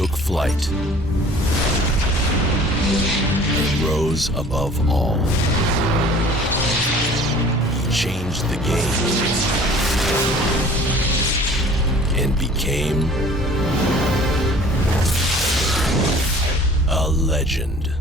took flight and rose above all. He changed the game and became a legend.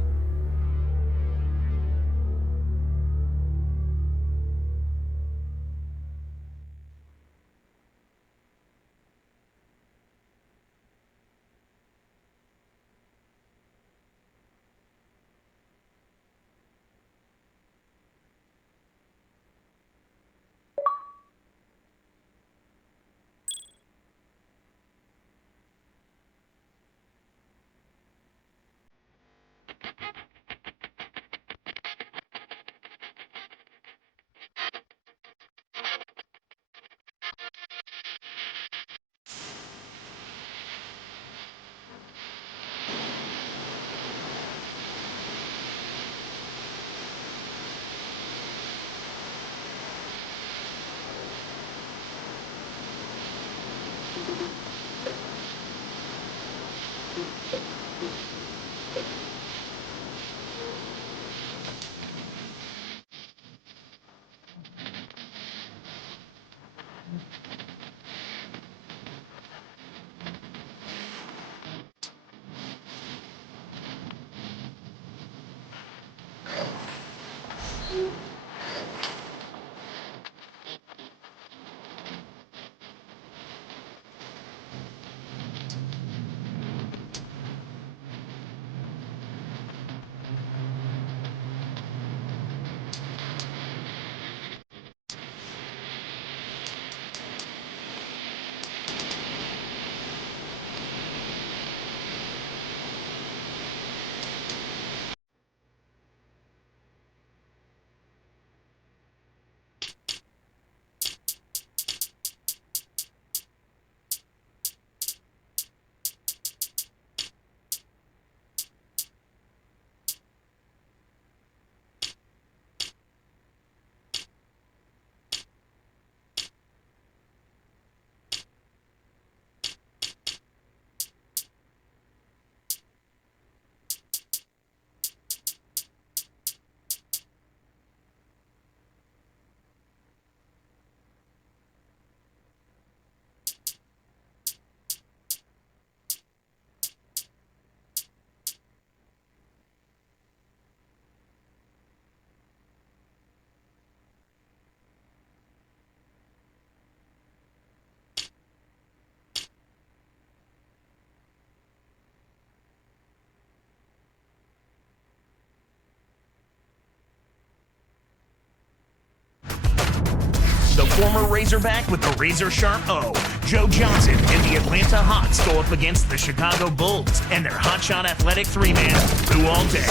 The former Razorback with the razor-sharp O, Joe Johnson, and the Atlanta Hawks go up against the Chicago Bulls and their hotshot athletic three-man, Who All Day.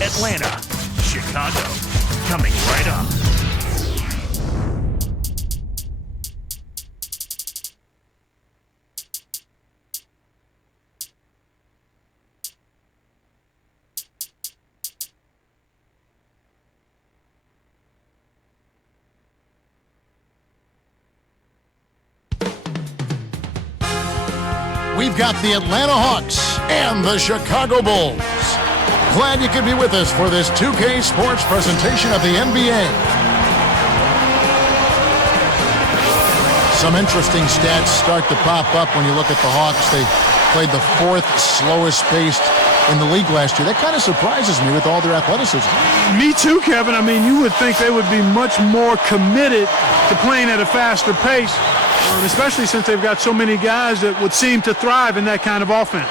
Atlanta, Chicago, coming right up. We've got the Atlanta Hawks and the Chicago Bulls. Glad you could be with us for this 2K Sports presentation of the NBA. Some interesting stats start to pop up when you look at the Hawks. They played the fourth slowest paced in the league last year. That kind of surprises me with all their athleticism. Me too, Kevin. I mean, you would think they would be much more committed to playing at a faster pace, especially since they've got so many guys that would seem to thrive in that kind of offense.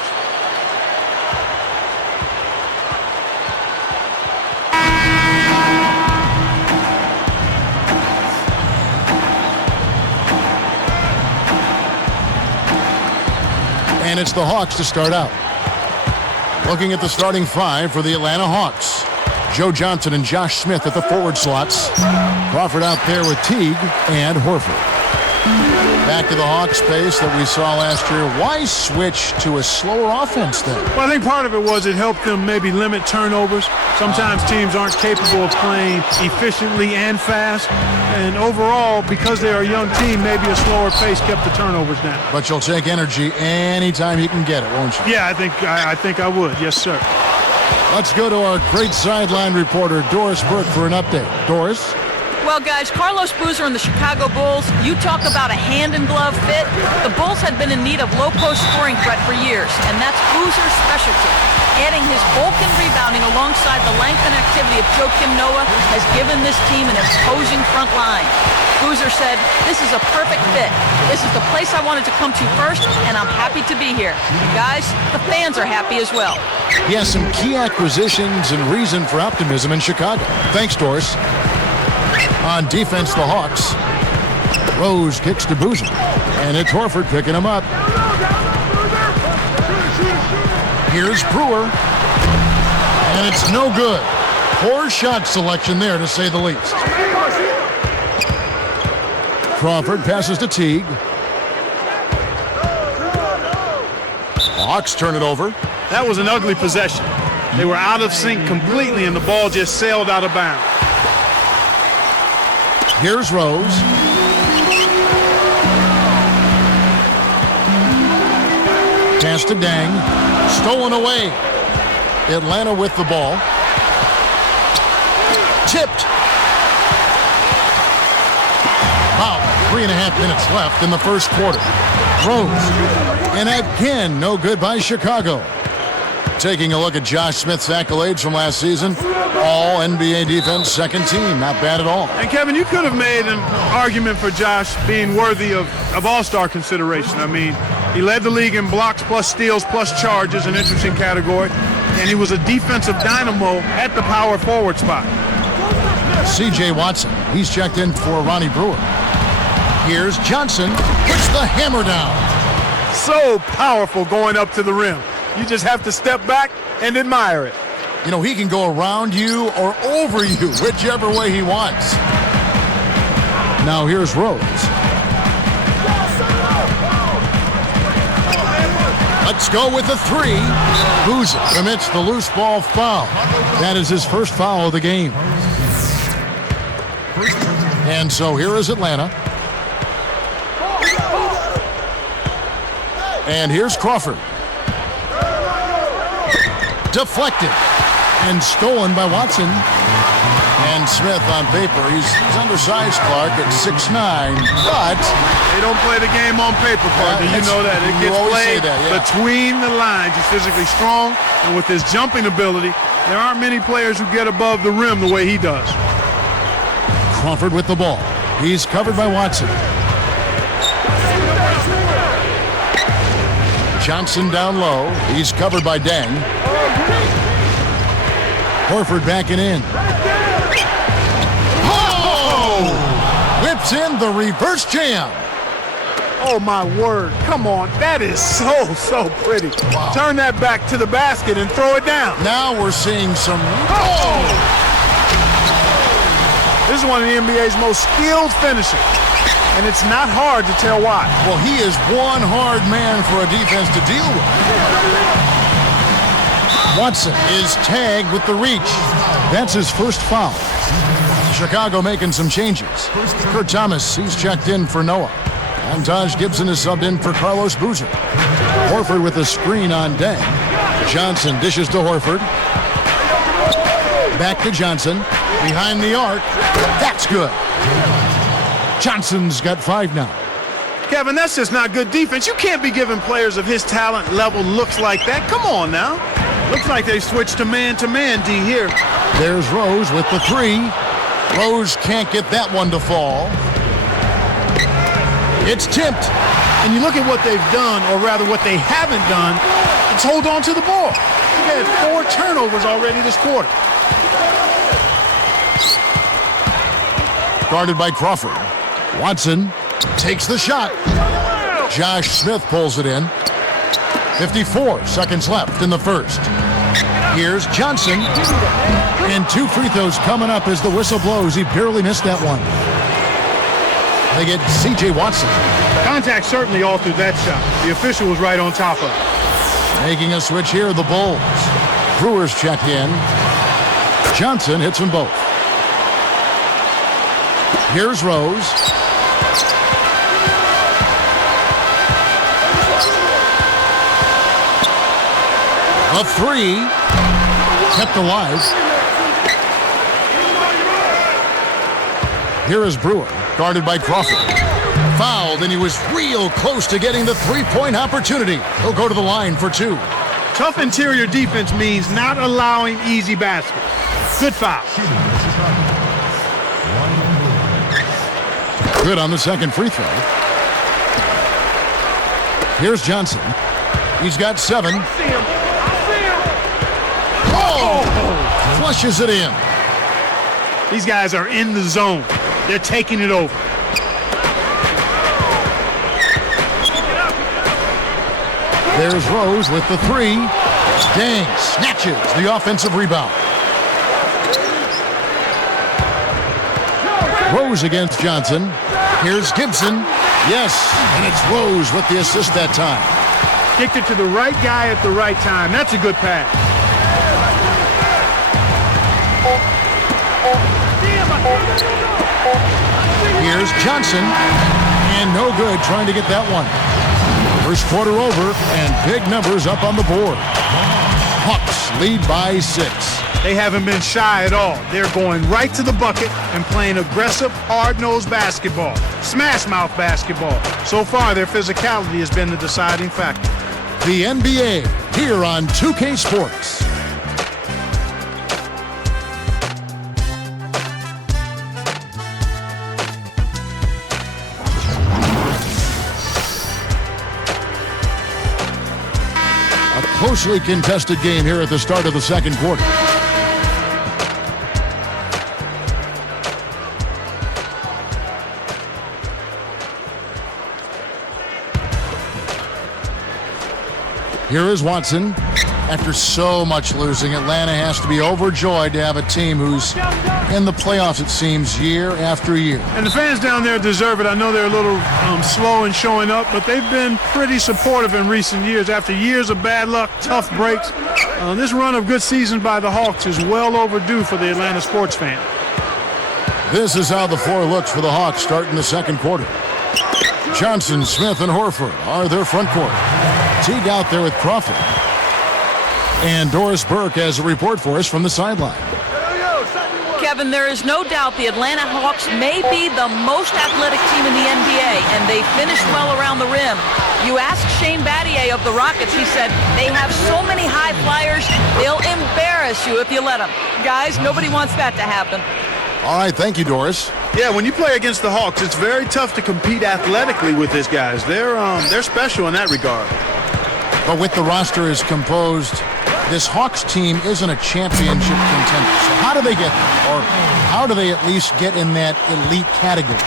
And it's the Hawks to start out. Looking at the starting five for the Atlanta Hawks. Joe Johnson and Josh Smith at the forward slots. Crawford out there with Teague and Horford. Back to the Hawks pace that we saw last year. Why switch to a slower offense then? Well, I think part of it was it helped them maybe limit turnovers. Sometimes teams aren't capable of playing efficiently and fast. And overall, because they're a young team, maybe a slower pace kept the turnovers down. But you'll take energy anytime you can get it, won't you? Yeah, I think I would. Yes, sir. Let's go to our great sideline reporter, Doris Burke, for an update. Doris? Well, guys, Carlos Boozer and the Chicago Bulls, you talk about a hand-in-glove fit. The Bulls had been in need of low-post scoring threat for years, and that's Boozer's specialty. Adding his bulk and rebounding alongside the length and activity of Joakim Noah has given this team an imposing front line. Boozer said, "This is a perfect fit. This is the place I wanted to come to first, and I'm happy to be here." Guys, the fans are happy as well. He has some key acquisitions and reason for optimism in Chicago. Thanks, Doris. On defense, the Hawks. Rose kicks to Boozer, and it's Horford picking him up. Here's Brewer, and it's no good. Poor shot selection there, to say the least. Crawford passes to Teague. Hawks turn it over. That was an ugly possession. They were out of sync completely, and the ball just sailed out of bounds. Here's Rose. Pass to Thang. Stolen away. Atlanta with the ball. Tipped. About 3.5 minutes left in the first quarter. Rose. And again, no good by Chicago. Taking a look at Josh Smith's accolades from last season. All NBA defense, second team. Not bad at all. And Kevin, you could have made an argument for Josh being worthy of all-star consideration. I mean, he led the league in blocks plus steals plus charges, an interesting category. And he was a defensive dynamo at the power forward spot. C.J. Watson. He's checked in for Ronnie Brewer. Here's Johnson. Puts the hammer down. So powerful going up to the rim. You just have to step back and admire it. You know, he can go around you or over you, whichever way he wants. Now here's Rose. Let's go with the three. Boozer commits the loose ball foul. That is his first foul of the game. And so here is Atlanta. And here's Crawford. Deflected and stolen by Watson. And Smith on paper, he's undersized, Clark, at 6'9", but they don't play the game on paper, Clark. You know that. It gets played between the lines. He's physically strong, and with his jumping ability, there aren't many players who get above the rim the way he does. Crawford with the ball. He's covered by Watson. Johnson down low. He's covered by Thang. Horford backing in. Oh! Whips in the reverse jam. Oh, my word. Come on. That is so pretty. Wow. Turn that back to the basket and throw it down. Now we're seeing some... Oh! This is one of the NBA's most skilled finishers. And it's not hard to tell why. Well, he is one hard man for a defense to deal with. Watson is tagged with the reach. That's his first foul. Chicago making some changes. Kurt Thomas, he's checked in for Noah. And Taj Gibson is subbed in for Carlos Boozer. Horford with a screen on Thang. Johnson dishes to Horford. Back to Johnson. Behind the arc. That's good. Johnson's got 5 now. Kevin, that's just not good defense. You can't be giving players of his talent level looks like that. Come on now. Looks like they switched to man-to-man D here. There's Rose with the 3. Rose can't get that one to fall. It's tipped. And you look at what they've done, or rather what they haven't done, it's hold on to the ball. They've had 4 turnovers already this quarter. Guarded by Crawford. Watson takes the shot. Josh Smith pulls it in. 54 seconds left in the first. Here's Johnson. And 2 free throws coming up as the whistle blows. He barely missed that one. They get C.J. Watson. Contact certainly altered that shot. The official was right on top of it. Making a switch here, the Bulls. Brewers check in. Johnson hits them both. Here's Rose. A three. Kept alive. Here is Brewer, guarded by Crawford. Fouled, and he was real close to getting the three-point opportunity. He'll go to the line for two. Tough interior defense means not allowing easy baskets. Good foul. Good on the second free throw. Here's Johnson. He's got 7. Oh! Flushes it in. These guys are in the zone. They're taking it over. There's Rose with the 3. Thang snatches the offensive rebound. Rose against Johnson. Here's Gibson. Yes, and it's Rose with the assist that time. Kicked it to the right guy at the right time. That's a good pass. Here's Johnson. And no good trying to get that one. First quarter over, and big numbers up on the board. Hawks lead by 6. They haven't been shy at all. They're going right to the bucket and playing aggressive, hard-nosed basketball. Smash-mouth basketball. So far, their physicality has been the deciding factor. The NBA, here on 2K Sports. A closely contested game here at the start of the second quarter. Here is Watson. After so much losing, Atlanta has to be overjoyed to have a team who's in the playoffs, it seems, year after year. And the fans down there deserve it. I know they're a little slow in showing up, but they've been pretty supportive in recent years. After years of bad luck, tough breaks, this run of good seasons by the Hawks is well overdue for the Atlanta sports fan. This is how the floor looks for the Hawks starting the second quarter. Johnson, Smith, and Horford are their front court. Teague out there with Crawford. And Doris Burke has a report for us from the sideline. Kevin, there is no doubt the Atlanta Hawks may be the most athletic team in the NBA, and they finished well around the rim. You asked Shane Battier of the Rockets, he said, they have so many high flyers, they'll embarrass you if you let them. Guys, nobody wants that to happen. All right, thank you, Doris. Yeah, when you play against the Hawks, it's very tough to compete athletically with these guys. They're special in that regard. But with the roster as composed, this Hawks team isn't a championship contender. So how do they get there? Or how do they at least get in that elite category?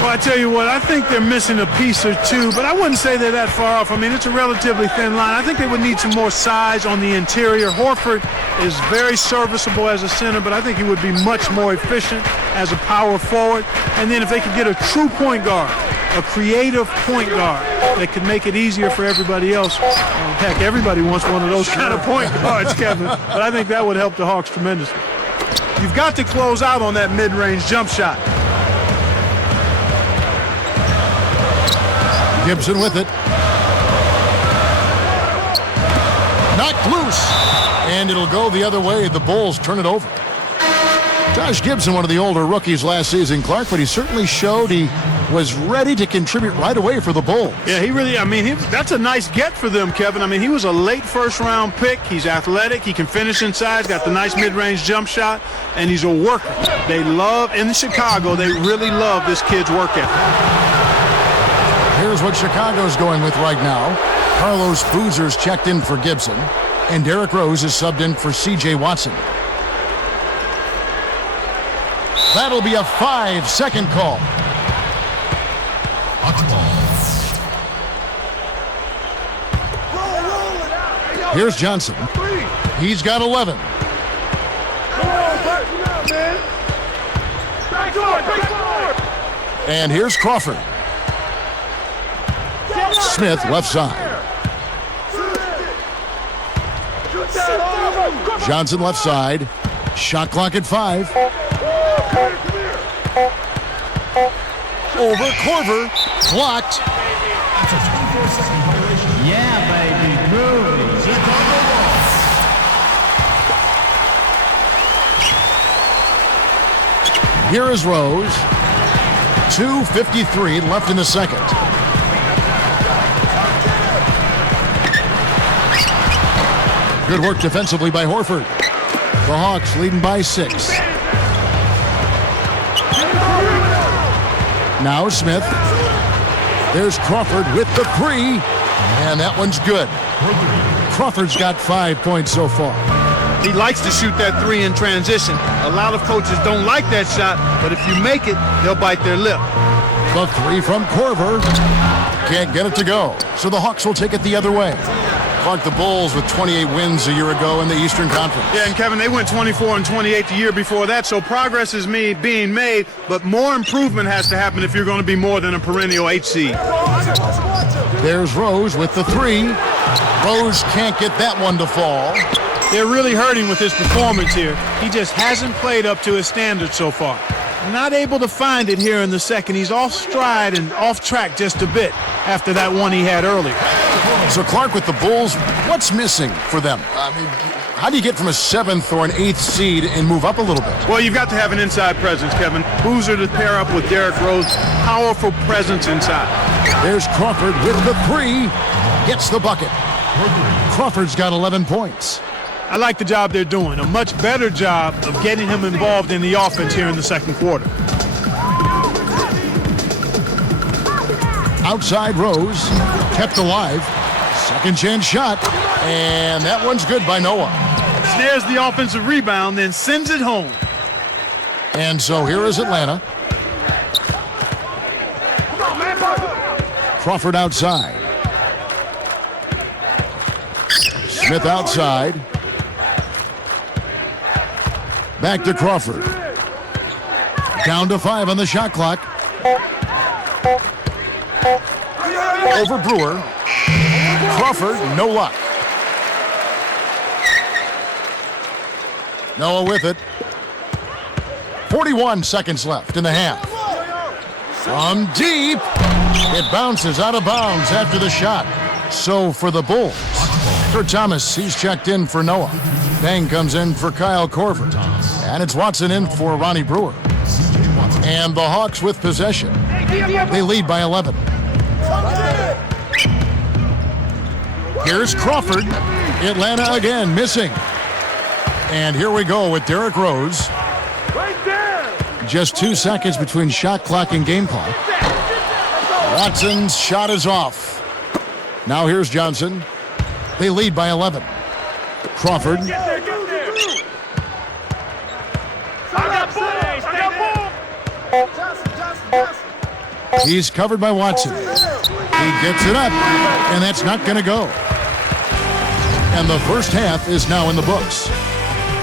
Well, I tell you what, I think they're missing a piece or two, but I wouldn't say they're that far off. I mean, it's a relatively thin line. I think they would need some more size on the interior. Horford is very serviceable as a center, but I think he would be much more efficient as a power forward. And then if they could get a true point guard, a creative point guard that could make it easier for everybody else. Heck, everybody wants one of those kind of point guards, Kevin. But I think that would help the Hawks tremendously. You've got to close out on that mid-range jump shot. Gibson with it. Knocked loose. And it'll go the other way. The Bulls turn it over. Josh Gibson, one of the older rookies last season, Clark, but he certainly showed he was ready to contribute right away for the Bulls. Yeah, he really, that's a nice get for them, Kevin. I mean, he was a late first-round pick. He's athletic. He can finish inside. He's got the nice mid-range jump shot, and he's a worker. They love, in Chicago, they really love this kid's work ethic. Here's what Chicago's going with right now. Carlos Boozer's checked in for Gibson, and Derrick Rose is subbed in for C.J. Watson. That'll be a 5-second call. Here's Johnson. He's got 11. And here's Crawford. Smith left side. Johnson left side. Shot clock at 5. Over Korver. Blocked. Yeah, baby. Groovy. Here is Rose. 2:53 left in the second. Good work defensively by Horford. The Hawks leading by 6. Now Smith. There's Crawford with the 3. And that one's good. Crawford's got 5 points so far. He likes to shoot that 3 in transition. A lot of coaches don't like that shot, but if you make it, they'll bite their lip. The 3 from Korver. Can't get it to go. So the Hawks will take it the other way. Clark, the Bulls with 28 wins a year ago in the Eastern Conference. Yeah, and Kevin, they went 24 and 28 the year before that, so progress is being made, but more improvement has to happen if you're going to be more than a perennial 8 seed. There's Rose with the 3. Rose can't get that one to fall. They're really hurting with his performance here. He just hasn't played up to his standards so far. Not able to find it here in the second. He's off stride and off track just a bit after that one he had earlier. So Clark, with the Bulls, what's missing for them? I mean, how do you get from a 7th or an 8th seed and move up a little bit? Well, you've got to have an inside presence, Kevin. Boozer to pair up with Derrick Rose. Powerful presence inside. There's Crawford with the 3. Gets the bucket. Crawford's got 11 points. I like the job they're doing. A much better job of getting him involved in the offense here in the second quarter. Outside Rose. Kept alive. Second chance shot. And that one's good by Noah. Snares the offensive rebound, then sends it home. And so here is Atlanta. Crawford outside. Smith outside. Back to Crawford. Down to 5 on the shot clock. Over Brewer. Crawford, no luck. Noah with it. 41 seconds left in the half. From deep. It bounces out of bounds after the shot. So for the Bulls, Kurt Thomas, he's checked in for Noah. Thang comes in for Kyle Korver. And it's Watson in for Ronnie Brewer. And the Hawks with possession. They lead by 11. Here's Crawford. Atlanta again missing. And here we go with Derrick Rose. Just 2 seconds between shot clock and game clock. Watson's shot is off. Now here's Johnson. They lead by 11. Crawford. He's covered by Watson. He gets it up, and that's not going to go. And the first half is now in the books.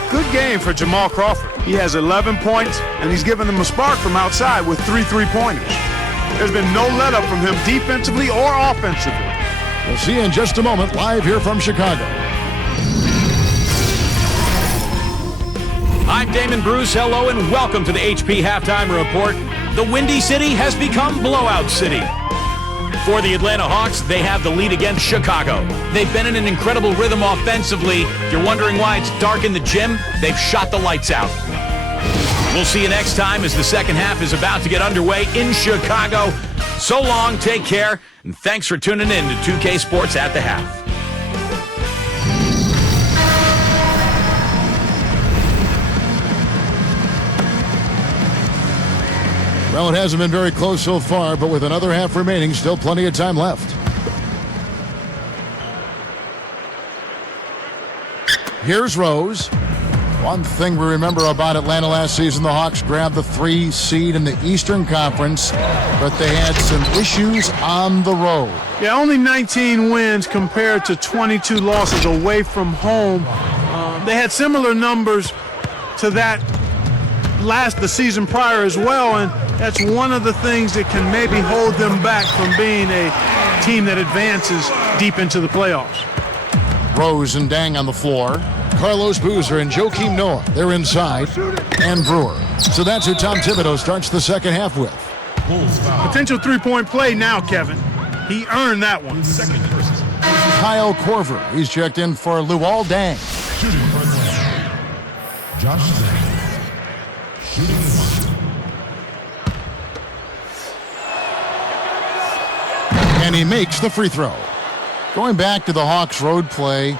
Good game for Jamal Crawford. He has 11 points, and he's given them a spark from outside with 3 3-pointers. There's been no let-up from him defensively or offensively. We'll see you in just a moment, live here from Chicago. I'm Damon Bruce. Hello and welcome to the HP Halftime Report. The Windy City has become Blowout City. For the Atlanta Hawks, they have the lead against Chicago. They've been in an incredible rhythm offensively. If you're wondering why it's dark in the gym, they've shot the lights out. We'll see you next time as the second half is about to get underway in Chicago. So long, take care, and thanks for tuning in to 2K Sports at the Half. Well, it hasn't been very close so far, but with another half remaining, still plenty of time left. Here's Rose. One thing we remember about Atlanta last season, the Hawks grabbed the 3 seed in the Eastern Conference, but they had some issues on the road. Yeah, only 19 wins compared to 22 losses away from home. They had similar numbers to that the season prior as well, and That's one of the things that can maybe hold them back from being a team that advances deep into the playoffs. Rose and Thang on the floor. Carlos Boozer and Joakim Noah, they're inside. And Brewer. So that's who Tom Thibodeau starts the second half with. Potential three-point play now, Kevin. He earned that one. Kyle Korver, he's checked in for Luol Deng. Shooting for Atlanta. Josh Thang. Shooting And he makes the free throw. Going back to the Hawks' road play,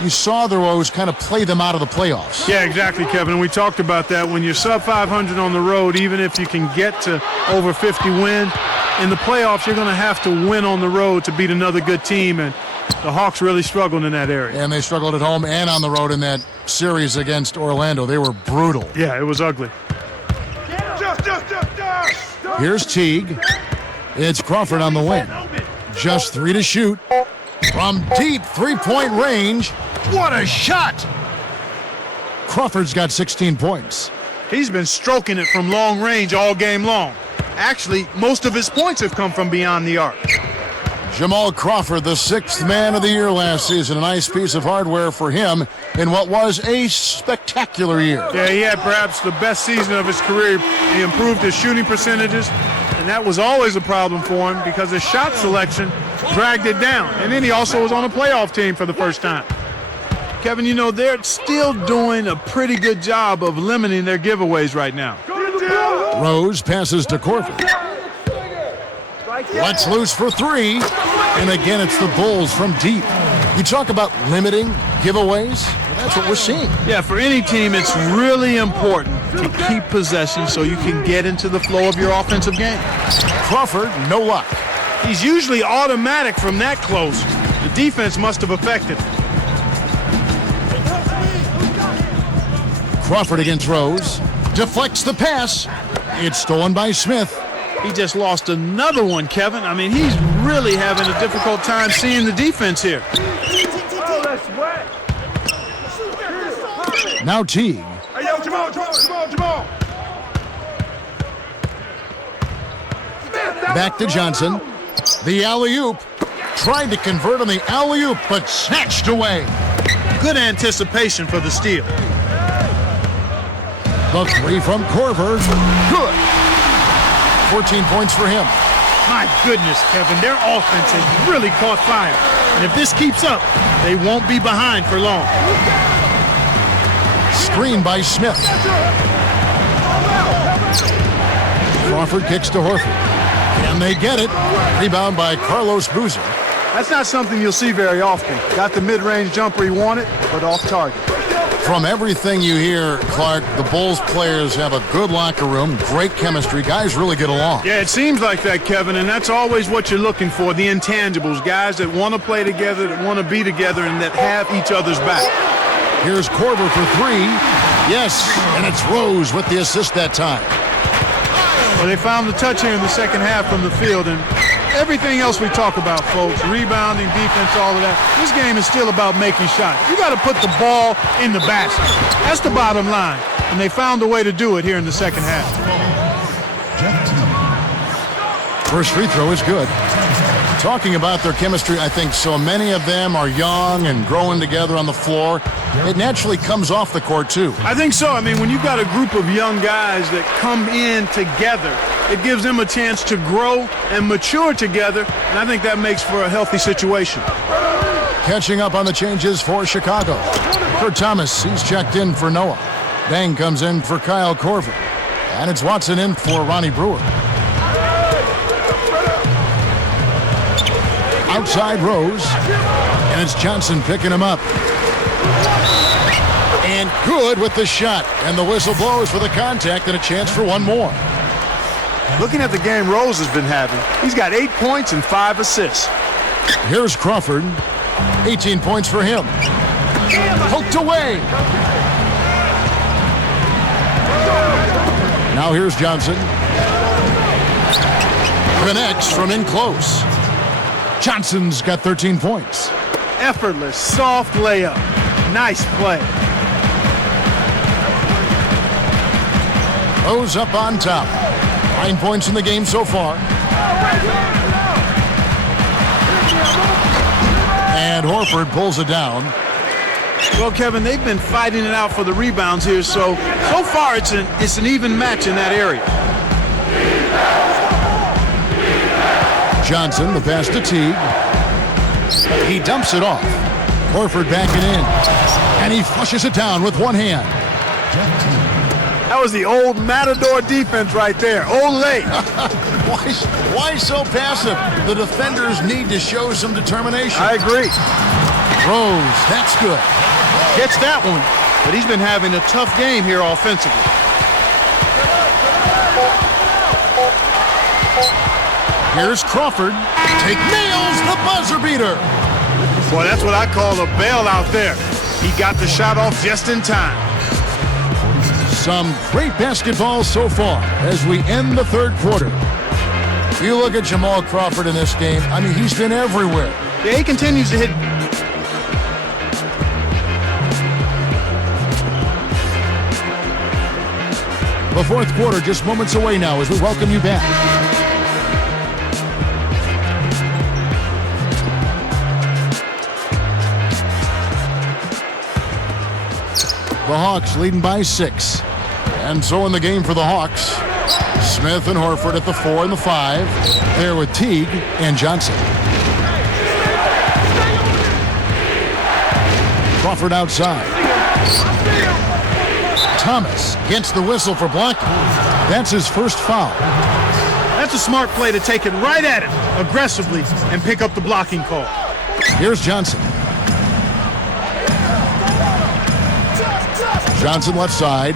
you saw the Rose kind of play them out of the playoffs. Yeah, exactly, Kevin. We talked about that. When you're sub 500 on the road, even if you can get to over 50 win, in the playoffs, you're going to have to win on the road to beat another good team, and the Hawks really struggled in that area. And they struggled at home and on the road in that series against Orlando. They were brutal. Yeah, it was ugly. Here's Teague. It's Crawford on the wing. Just 3 to shoot. From deep three-point range. What a shot! Crawford's got 16 points. He's been stroking it from long range all game long. Actually, most of his points have come from beyond the arc. Jamal Crawford, the 6th man of the year last season. A nice piece of hardware for him in what was a spectacular year. Yeah, he had perhaps the best season of his career. He improved his shooting percentages, and that was always a problem for him because his shot selection dragged it down. And then he also was on a playoff team for the first time. Kevin, you know, they're still doing a pretty good job of limiting their giveaways right now. Rose passes to Korver. Lets loose for 3. And again, it's the Bulls from deep. You talk about limiting giveaways. That's what we're seeing. Yeah, for any team, it's really important to keep possession so you can get into the flow of your offensive game. Crawford, no luck. He's usually automatic from that close. The defense must have affected him. Crawford against Rose. Deflects the pass. It's stolen by Smith. He just lost another one, Kevin. I mean, he's really having a difficult time seeing the defense here. Now Teague. Back to Johnson. The alley-oop. Tried to convert on the alley-oop, but snatched away. Good anticipation for the steal. The 3 from Korver. Good. 14 points for him. My goodness, Kevin, their offense has really caught fire. And if this keeps up, they won't be behind for long. Screen by Smith. Crawford kicks to Horford. Can they get it? Rebound by Carlos Boozer. That's not something you'll see very often. Got the mid-range jumper he wanted, but off target. From everything you hear, Clark, the Bulls players have a good locker room, great chemistry. Guys really get along. Yeah, it seems like that, Kevin, and that's always what you're looking for, the intangibles, guys that want to play together, that want to be together, and that have each other's back. Here's Korver for 3. Yes, and it's Rose with the assist that time. Well, they found the touch here in the second half from the field, and everything else we talk about, folks, rebounding, defense, all of that, this game is still about making shots. You got to put the ball in the basket. That's the bottom line, and they found a way to do it here in the second half. First free throw is good. Talking about their chemistry, I think so many of them are young and growing together on the floor. It naturally comes off the court, too. I think so. I mean, when you've got a group of young guys that come in together, it gives them a chance to grow and mature together, and I think that makes for a healthy situation. Catching up on the changes for Chicago. Kurt Thomas, he's checked in for Noah. Thang comes in for Kyle Korver. And it's Watson in for Ronnie Brewer. Outside Rose, and it's Johnson picking him up. And good with the shot, and the whistle blows for the contact and a chance for one more. Looking at the game Rose has been having, he's got 8 points and 5 assists. Here's Crawford, 18 points for him. Poked away. Now here's Johnson. Connects from in close. Johnson's got 13 points. Effortless, soft layup. Nice play. Rose up on top. 9 points in the game so far. And Horford pulls it down. Well, Kevin, they've been fighting it out for the rebounds here, so far it's an even match in that area. Johnson, the pass to Teague. He dumps it off. Horford backing in. And he flushes it down with one hand. That was the old Matador defense right there. Olay. Why so passive? The defenders need to show some determination. I agree. Rose, that's good. Gets that one, but he's been having a tough game here offensively. Here's Crawford. Nails the buzzer beater. Boy, that's what I call a bailout there. He got the shot off just in time. Some great basketball so far as we end the third quarter. You look at Jamal Crawford in this game, I mean, he's been everywhere. Yeah, he continues to hit. The fourth quarter just moments away now as we welcome you back. The Hawks leading by 6. And so in the game for the Hawks, Smith and Horford at the 4 and the 5. There with Teague and Johnson. Crawford outside. Thomas gets the whistle for blocking. That's his first foul. That's a smart play to take it right at him aggressively and pick up the blocking call. Here's Johnson. Johnson left side.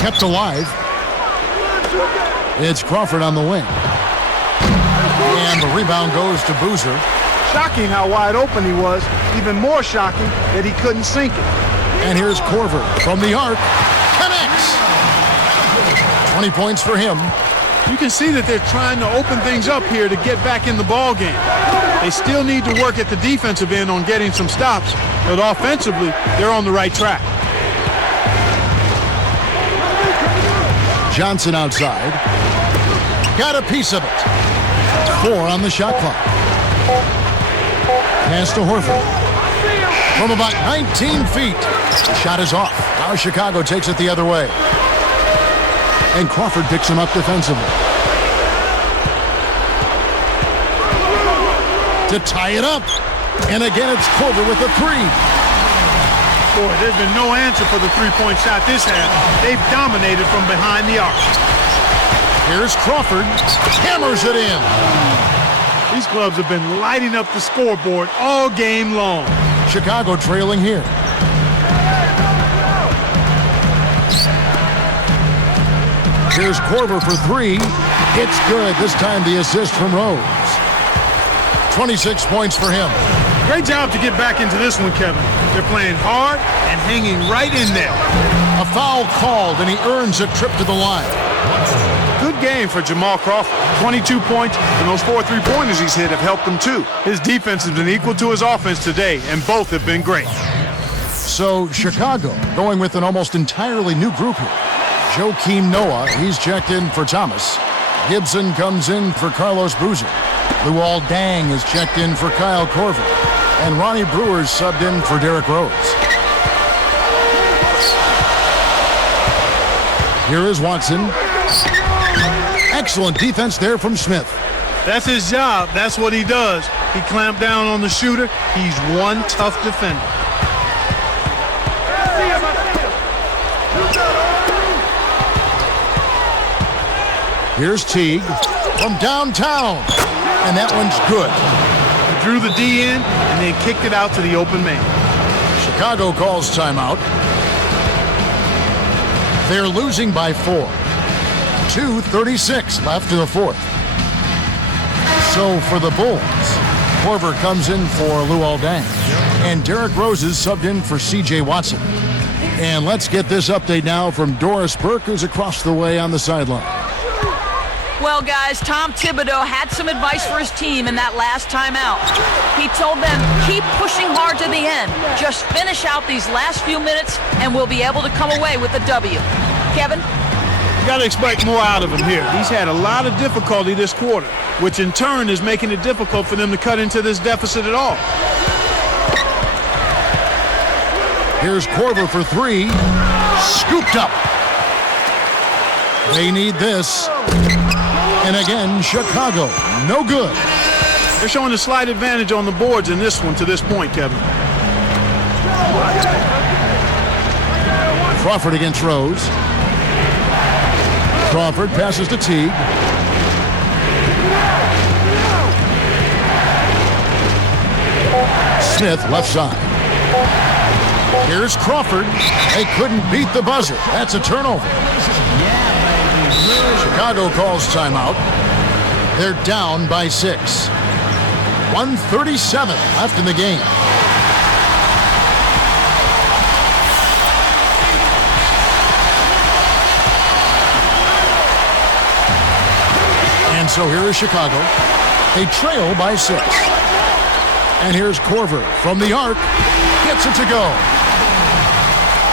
Kept alive. It's Crawford on the wing. And the rebound goes to Boozer. Shocking how wide open he was. Even more shocking that he couldn't sink it. And here's Korver from the arc. Connects. 20 points for him. You can see that they're trying to open things up here to get back in the ball game. They still need to work at the defensive end on getting some stops, but offensively, they're on the right track. Johnson outside. Got a piece of it. 4 on the shot clock. Pass to Horford. From about 19 feet. The shot is off. Now Chicago takes it the other way. And Crawford picks him up defensively. To tie it up. And again, it's Korver with a 3. Boy, there's been no answer for the three-point shot this half. They've dominated from behind the arc. Here's Crawford. Hammers it in. These clubs have been lighting up the scoreboard all game long. Chicago trailing here. Here's Korver for 3. It's good. This time the assist from Rose. 26 points for him. Great job to get back into this one, Kevin. They're playing hard and hanging right in there. A foul called, and he earns a trip to the line. Good game for Jamal Crawford. 22 points, and those 4 3-pointers he's hit have helped him too. His defense has been equal to his offense today, and both have been great. So Chicago going with an almost entirely new group here. Joakim Noah, he's checked in for Thomas. Gibson comes in for Carlos Boozer. Luol Deng is checked in for Kyle Korver. And Ronnie Brewer's subbed in for Derrick Rose. Here is Watson. Excellent defense there from Smith. That's his job. That's what he does. He clamped down on the shooter. He's one tough defender. Here's Teague from downtown. And that one's good. He drew the D in and then kicked it out to the open man. Chicago calls timeout. They're losing by 4. 2:36 left in the fourth. So for the Bulls, Korver comes in for Luol Deng. And Derrick Rose is subbed in for C.J. Watson. And let's get this update now from Doris Burke, who's across the way on the sideline. Well, guys, Tom Thibodeau had some advice for his team in that last timeout. He told them, keep pushing hard to the end. Just finish out these last few minutes, and we'll be able to come away with a W. Kevin? got to expect more out of him here. He's had a lot of difficulty this quarter, which in turn is making it difficult for them to cut into this deficit at all. Here's Korver for three. Scooped up. They need this. And again, Chicago, no good. They're showing a slight advantage on the boards in this one to this point, Kevin. Crawford against Rose. Crawford passes to Teague. Smith left side. Here's Crawford. They couldn't beat the buzzer. That's a turnover. Chicago calls timeout. They're down by 6. 1:37 left in the game. And so here is Chicago. They trail by 6. And here's Korver from the arc. Gets it to go.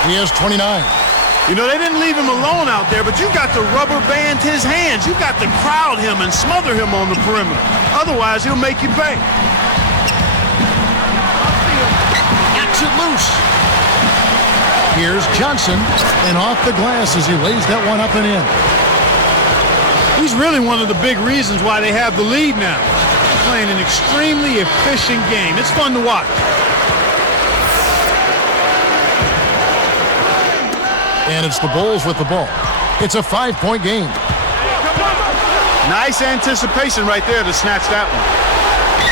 He has 29. You know, they didn't leave him alone out there, but you got to rubber band his hands. You got to crowd him and smother him on the perimeter. Otherwise, he'll make you pay. Knocks it loose. Here's Johnson, and off the glass as he lays that one up and in. He's really one of the big reasons why they have the lead now. Playing an extremely efficient game. It's fun to watch. And it's the Bulls with the ball. It's a 5-point game. Nice anticipation right there to snatch that one.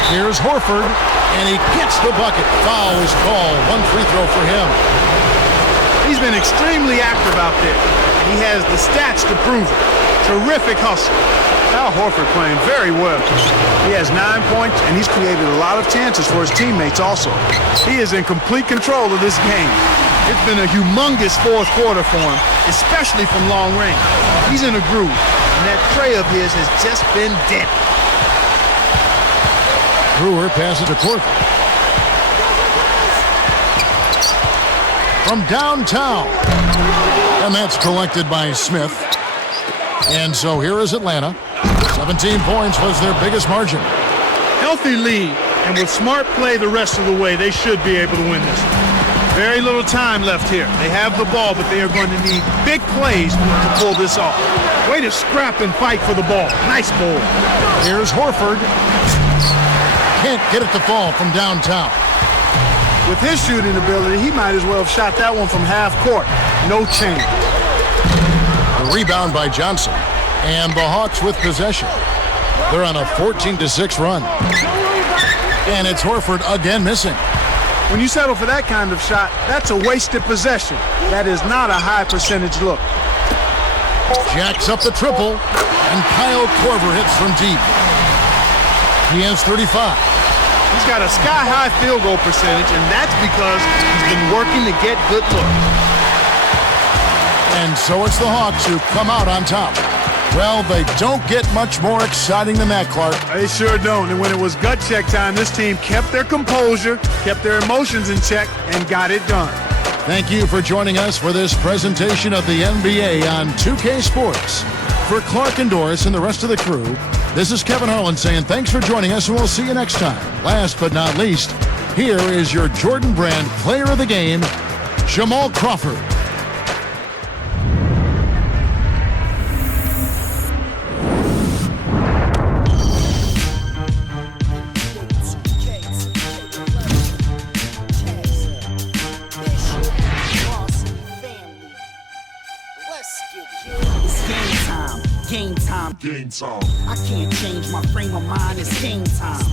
Here's Horford, and he gets the bucket. Foul is called. 1 free throw for him. He's been extremely active out there. He has the stats to prove it. Terrific hustle. Al Horford playing very well. He has 9 points, and he's created a lot of chances for his teammates also. He is in complete control of this game. It's been a humongous fourth quarter for him, especially from long range. He's in a groove, and that tray of his has just been dead. Brewer passes to Korver. From downtown. And that's collected by Smith. And so here is Atlanta. 17 points was their biggest margin. Healthy lead, and with smart play the rest of the way, they should be able to win this. Very little time left here. They have the ball, but they are going to need big plays to pull this off. Way to scrap and fight for the ball. Nice ball. Here's Horford. Can't get it to fall from downtown. With his shooting ability, he might as well have shot that one from half court. No change. A rebound by Johnson. And the Hawks with possession. They're on a 14-6 run. And it's Horford again missing. When you settle for that kind of shot, that's a wasted possession. That is not a high percentage look. Jacks up the triple, and Kyle Korver hits from deep. He has 35. He's got a sky-high field goal percentage, and that's because he's been working to get good looks. And so it's the Hawks who come out on top. Well, they don't get much more exciting than that, Clark. They sure don't. And when it was gut check time, this team kept their composure, kept their emotions in check, and got it done. Thank you for joining us for this presentation of the NBA on 2K Sports. For Clark and Doris and the rest of the crew, this is Kevin Harlan saying thanks for joining us, and we'll see you next time. Last but not least, here is your Jordan Brand Player of the Game, Jamal Crawford. Game time. I can't change my frame of mind, it's game time.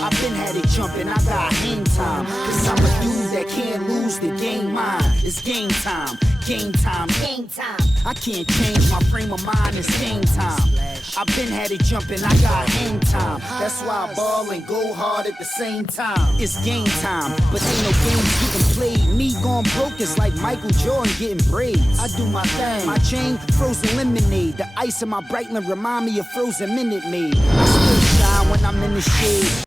I've been had it jumping, I got hang time. Cause I'm a dude that can't lose the game mine. It's game time, game time, game time. I can't change my frame of mind, it's game time. I've been had it jumping, I got hang time. That's why I ball and go hard at the same time. It's game time, but ain't no games getting played. Me gone broke, it's like Michael Jordan getting braids. I do my thing, my chain, frozen lemonade. The ice in my Breitling remind me of frozen Minute Maid. I still shine when I'm in the shade.